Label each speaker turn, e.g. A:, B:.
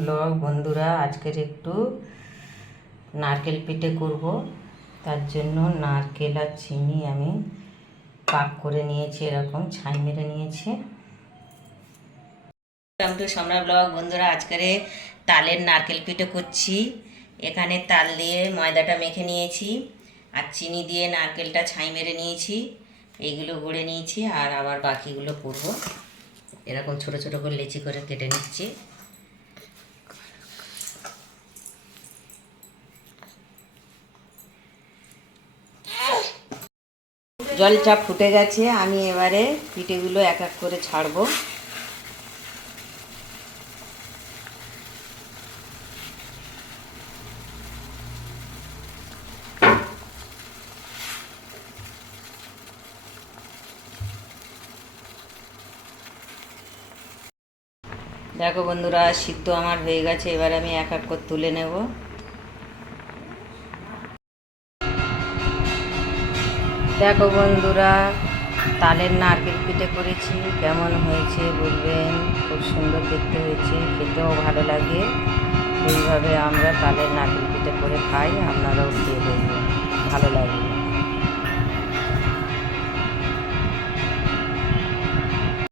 A: Blog বন্ধুরা, আজকের একটু নারকেল পিঠে করব। তার জন্য নারকেল আর চিনি আমি পাক করে নিয়েছি, এরকম ছাই মেরে নিয়েছি। ওয়েলকাম টু ব্লগ বন্ধুরা, আজকের তালের নারকেল পিঠে করছি। এখানে তাল দিয়ে ময়দাটা মেখে নিয়েছি আর চিনি দিয়ে নারকেলটা ছাই মেরে নিয়েছি। এইগুলো গড়ে নিয়েছি আর আবার বাকিগুলো করব। এরকম ছোট ছোট করে লেচি করে কেটে নিচ্ছি। জলটা ফুটে গেছে, আমি এবারে পিঠেগুলো এক এক করে ছাড়বো। দেখো বন্ধুরা, সিদ্ধ আমার হয়ে গেছে, এবার আমি এক এক করে তুলে নেব। দেখো বন্ধুরা, তালের নারকেল পিঠে করেছি। কেমন হয়েছে বলবেন? খুব সুন্দর দেখতে হয়েছে, খেতেও ভালো লাগে। এইভাবে আমরা তালের নারকেল পিঠে করে খাই, আপনারাও খেয়ে দেখবেন। ভালো লাগবে।